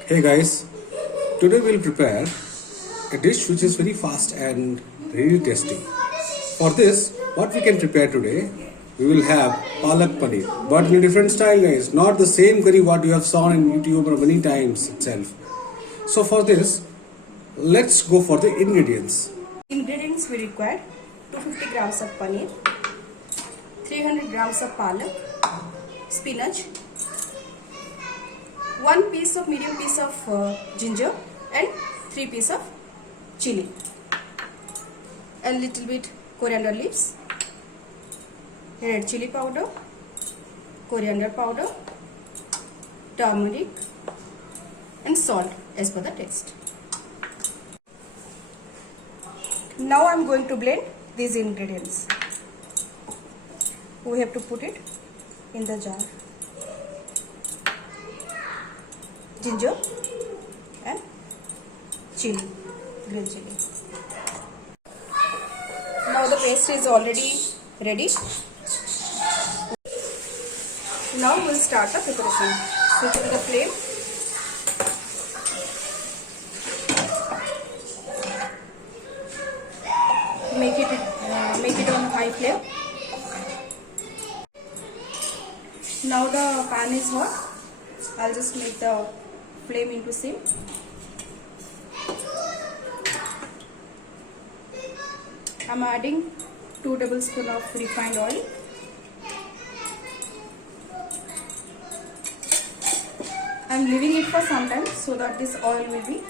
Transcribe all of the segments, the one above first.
Hey guys, today we'll prepare a dish which is very fast and really tasty. For this, what we can prepare today, we will have palak paneer, but in a different style, guys. Not the same curry what you have seen in YouTube or many times itself. So for this, let's go for the ingredients. Ingredients we require: 250 grams of paneer, 300 grams of palak, spinach, one medium piece of ginger, and 3 pieces of chili, a little bit coriander leaves, red chili powder, coriander powder, turmeric, and salt as per the taste. Now I am going to blend these ingredients. We have to put it in the jar. Ginger and chili, green chili. Now the paste is already ready. Now we'll start the preparation. Switch on the flame. Make it on high flame. Now the pan is hot. I'll just make the flame into sim. I'm adding 2 tablespoons of refined oil. I'm leaving it for some time so that this oil will be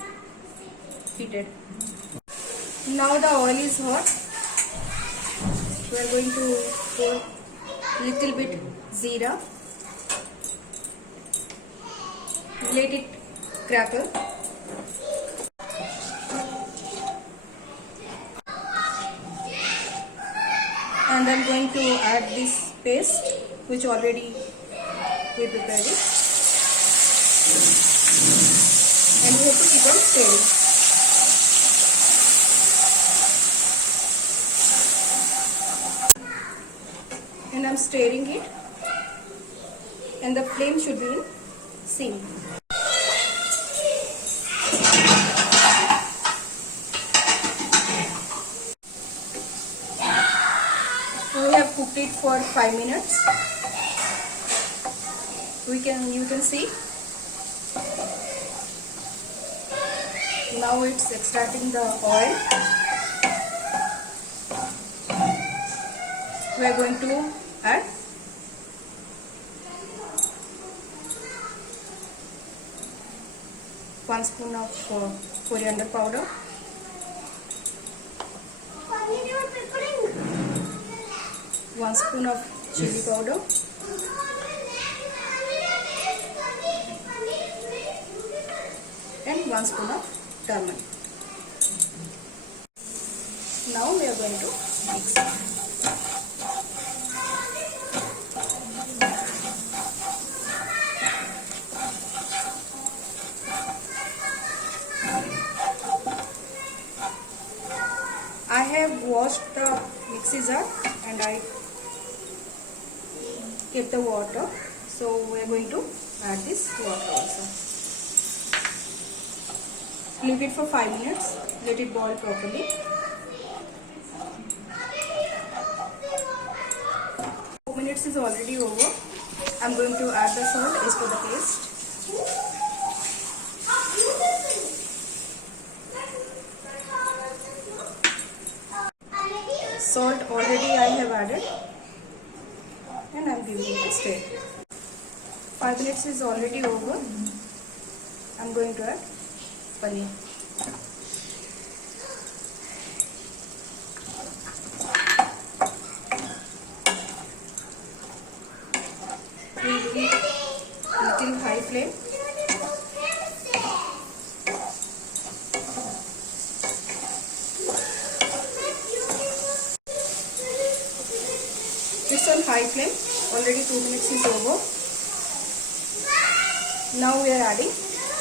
heated. Now the oil is hot. We are going to pour little bit jeera. Let it crackle. And I'm going to add this paste which already we prepared it. And we have to keep on stirring. And I'm stirring it. And the flame should be in sim. We have cooked it for 5 minutes. You can see. Now it's extracting the oil. We are going to add one spoon of coriander powder, one spoon of chili powder, and 1 spoon of turmeric. Now we are going to mix it. I have washed the mixie jar and I kept the water, so we are going to add this water also. Leave it for 5 minutes, let it boil properly. 4 minutes is already over. I am going to add the salt as per the taste. Salt already I have added and I am giving it a stir. 5 minutes is already over. I am going to add paneer. We'll keep little high flame. It's on high flame. Already 2 minutes is over. Now we are adding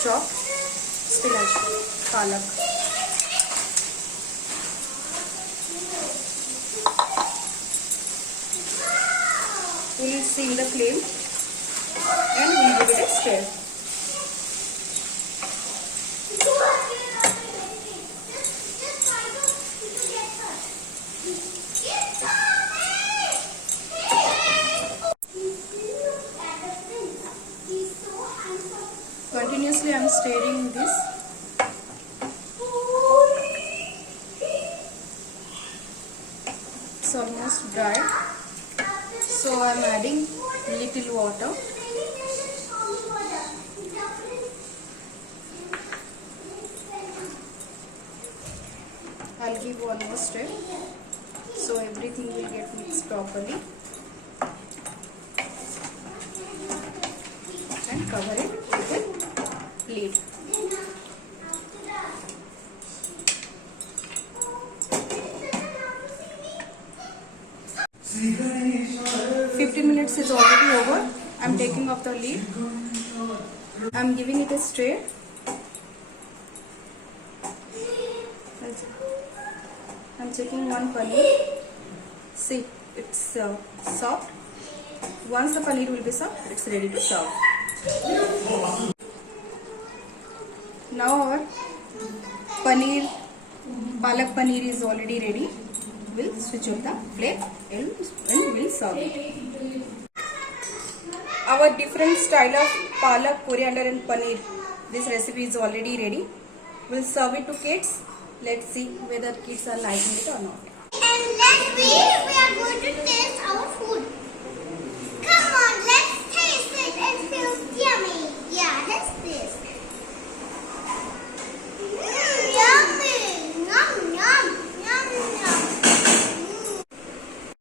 chopped spinach, palak. We will seal the flame and we will give it a stir. continuously I am stirring this. It's almost dry, so I am adding little water. I'll give one more stir so everything will get mixed properly, and cover it with a lid. "15 minutes is already over. I'm taking off the lid. I'm giving it a stir. I'm checking one paneer. See, it's soft. Once the paneer will be soft, it's ready to serve. Now our palak paneer is already ready. We'll switch off the flame and we'll serve it. Our different style of palak, coriander and paneer, this recipe is already ready. We'll serve it to kids. Let's see whether kids are liking it or not. And next week we are going to taste our